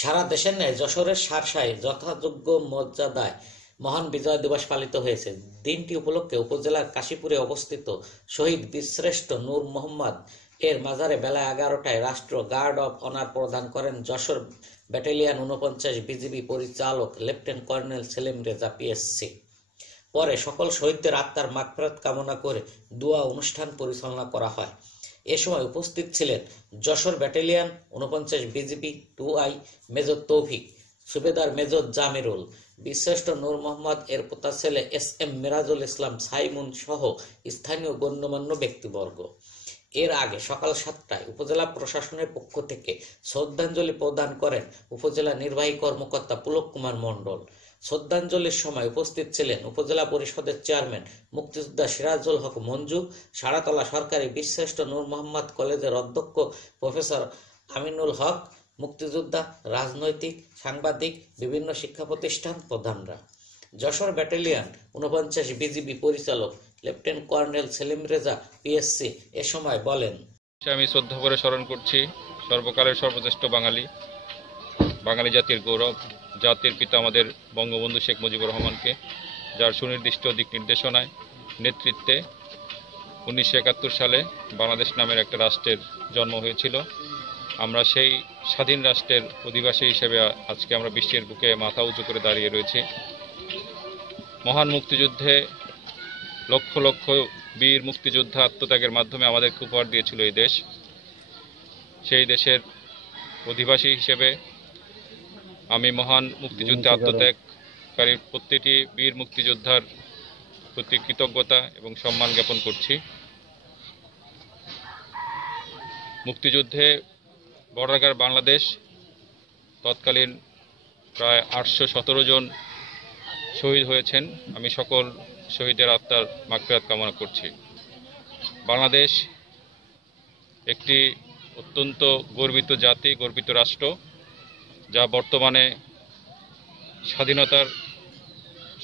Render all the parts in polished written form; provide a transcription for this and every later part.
সারা দেশের ন্যায় যশোরের শার্শায় যথাযোগ্য মর্যাদায় মহান বিজয় দিবস পালিত হয়েছে। দিনটি উপলক্ষে উপজেলার কাশীপুরে অবস্থিত শহীদ বীরশ্রেষ্ঠ নূর মোহাম্মদ এর মাজারে বেলা 11টায় রাষ্ট্র গার্ড অব অনার প্রদান করেন যশোর ব্যাটালিয়ন ৪৯ বিজিবি পরিচালক lieutenant colonel Selim Reza PSC. পরে সকল শহীদদের আত্মার মাগফিরাত কামনা করে দোয়া অনুষ্ঠান পরিচালনা করা হয়। এ সময় উপস্থিত ছিলেন Jessore battalion ৪৯ BGB 2I major তৌফিক, সুবেদার মেজর জামিরুল, বীরশ্রেষ্ঠ নূর মোহাম্মদ এর পোতা ছেলে SM মিরাজুল ইসলাম সাইমুন সহ স্থানীয় গণ্যমান্য ব্যক্তিবর্গ। এর আগে সকাল 7টায় উপজেলা প্রশাসনের পক্ষ থেকে শ্রদ্ধাঞ্জলি প্রদান করেন উপজেলা নির্বাহী কর্মকর্তা পুলক কুমার মণ্ডল। শ্রদ্ধাঞ্জলির সময় উপস্থিত ছিলেন উপজেলা পরিষদের চেয়ারম্যান মুক্তিযোদ্ধা সিরাজুল হক মঞ্জু, সাড়াতলা সরকারি বীরশ্রেষ্ঠ নূর মোহাম্মদ কলেজের অধ্যক্ষ প্রফেসর আমিনুল হক, মুক্তিযোদ্ধা, রাজনৈতিক, সাংবাদিক, বিভিন্ন শিক্ষা প্রতিষ্ঠান প্রধানরা। যশোর ব্যাটালিয়ন ৪৯ বিজিবি পরিচালক lieutenant colonel Selim Reza PSC এ সময় বলেন, আমি শ্রদ্ধা করে স্মরণ করছি সর্বকালের সর্বশ্রেষ্ঠ বাঙালি জাতির গৌরব, জাতির পিতা আমাদের বঙ্গবন্ধু শেখ মুজিবুর রহমানকে, যার সুনির্দিষ্ট দিক নির্দেশনায় নেতৃত্বে ১৯৭১ সালে বাংলাদেশ নামের একটা রাষ্ট্রের জন্ম হয়েছিল। আমরা সেই স্বাধীন রাষ্ট্রের অধিবাসী হিসেবে আজকে আমরা বিশ্বের বুকে মাথা উঁচু করে দাঁড়িয়ে রয়েছি। মহান মুক্তিযুদ্ধে লক্ষ লক্ষ বীর মুক্তিযোদ্ধা আত্মত্যাগের মাধ্যমে আমাদেরকে উপহার দিয়েছিল এই দেশ। সেই দেশের অধিবাসী হিসেবে আমি মহান মুক্তিযুদ্ধে আত্মত্যাগকারী প্রতিটি বীর মুক্তিযোদ্ধার প্রতি কৃতজ্ঞতা এবং সম্মান জ্ঞাপন করছি। মুক্তিযুদ্ধে বর্ডার বাংলাদেশ তৎকালীন প্রায় ৮১৭ জন শহীদ হয়েছেন। আমি সকল শহীদের আত্মার মাগফিরাত কামনা করছি। বাংলাদেশ একটি অত্যন্ত গর্বিত জাতি, গর্বিত রাষ্ট্র, যা বর্তমানে স্বাধীনতার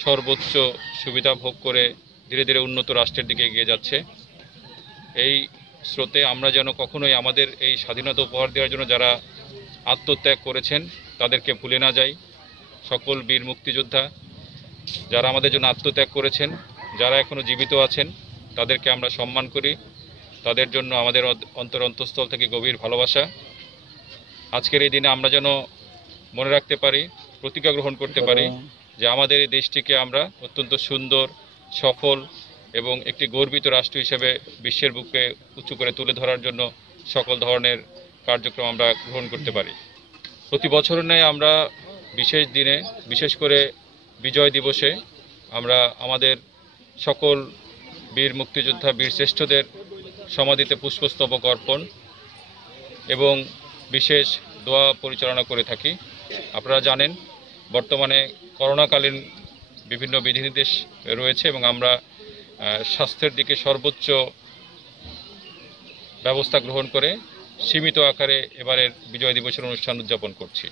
সর্বোচ্চ সুবিধা ভোগ করে ধীরে ধীরে উন্নত রাষ্ট্রের দিকে এগিয়ে যাচ্ছে। এই স্রোতে আমরা যেন কখনোই আমাদের এই স্বাধীনতা উপহার দেওয়ার জন্য যারা আত্মত্যাগ করেছেন তাদেরকে ভুলে না যাই। সকল বীর মুক্তিযোদ্ধা যারা আমাদের জন্য আত্মত্যাগ করেছেন, যারা এখনও জীবিত আছেন, তাদেরকে আমরা সম্মান করি। তাদের জন্য আমাদের অন্তঃস্থল থেকে গভীর ভালোবাসা। আজকের এই দিনে আমরা যেন মনে রাখতে পারি, প্রতিজ্ঞা গ্রহণ করতে পারি যে আমাদের এই দেশটিকে আমরা অত্যন্ত সুন্দর, সফল এবং একটি গর্বিত রাষ্ট্র হিসেবে বিশ্বের বুকে উঁচু করে তুলে ধরার জন্য সকল ধরনের কার্যক্রম আমরা গ্রহণ করতে পারি। প্রতি বছরের ন্যায় আমরা বিশেষ দিনে, বিশেষ করে বিজয় দিবসে, আমরা আমাদের সকল বীর মুক্তিযোদ্ধা, বীর শ্রেষ্ঠদের সমাধিতে পুষ্পস্তবক অর্পণ এবং বিশেষ দোয়া পরিচালনা করে থাকি। আপনারা জানেন বর্তমানে করোনাকালীন বিভিন্ন বিধিনির্দেশ রয়েছে এবং আমরা স্বাস্থ্যের দিকে সর্বোচ্চ ব্যবস্থা গ্রহণ করে সীমিত আকারে এবারের বিজয় দিবসের অনুষ্ঠান উদযাপন করছি।